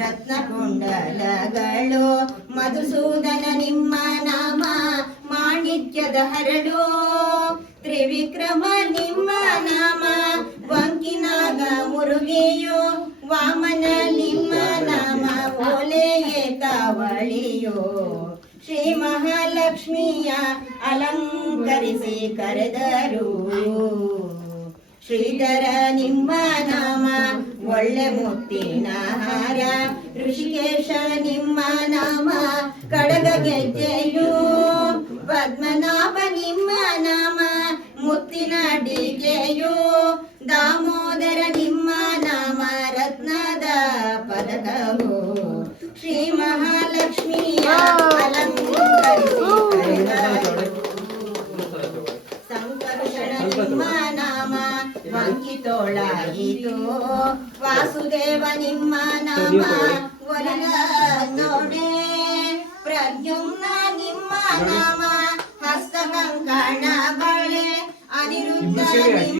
ರತ್ನಕುಂಡಲಗಳು ಮಧುಸೂದನ ನಿಮ್ಮ ನಾಮ ಮಾಣಿಕ್ಯದ ಹರಳು ತ್ರಿವಿಕ್ರಮ ನಿಮ್ಮ ನಾಮ ವಂಕಿನಾಗ ಮುರುಗೆಯೋ ವಾಮನ ನಿಮ್ಮ ನಾಮ ಓಲೆಯೇ ಕಾವಳಿಯೋ ಶ್ರೀ ಮಹಾಲಕ್ಷ್ಮಿಯ ಅಲಂಕರಿಸಿ ಕರೆದರು ಶ್ರೀಧರ ನಿಮ್ಮ ನಾಮ ಒಳ್ಳೆ ಮುತ್ತಿನ ಹಾರ ಋಷಿಕೇಶ ನಿಮ್ಮ ನಾಮ ಕಡಗ ಗೆಜ್ಜೆಯು ಪದ್ಮನಾಭ ನಿಮ್ಮ ನಾಮ ಮುತ್ತಿನ ಡಿಗೆಯು ದಾಮೋದರ ನಿಮ್ಮ ನಾಮ ರತ್ನದ ಪದಕವು ಶ್ರೀ ಮಹಾಲಕ್ಷ್ಮಿಯ ಅಲಂಕರಿಸಿ ಕರೆದರು ಸಂಕರ್ಷಣ ನಿಮ್ಮ ನಾಮ ವಂಕಿತೋಳಾಯಿತು ವಾಸುದೇವ ನಿಮ್ಮ ನಾಮ ಒಲಗ ನೋಡೆ ಪ್ರದ್ಯುಮ್ನ ನಿಮ್ಮ ನಾಮ ಹಸ್ತ ಕಂಕಣ ಬಳೆ ಅನಿರುದ್ಧ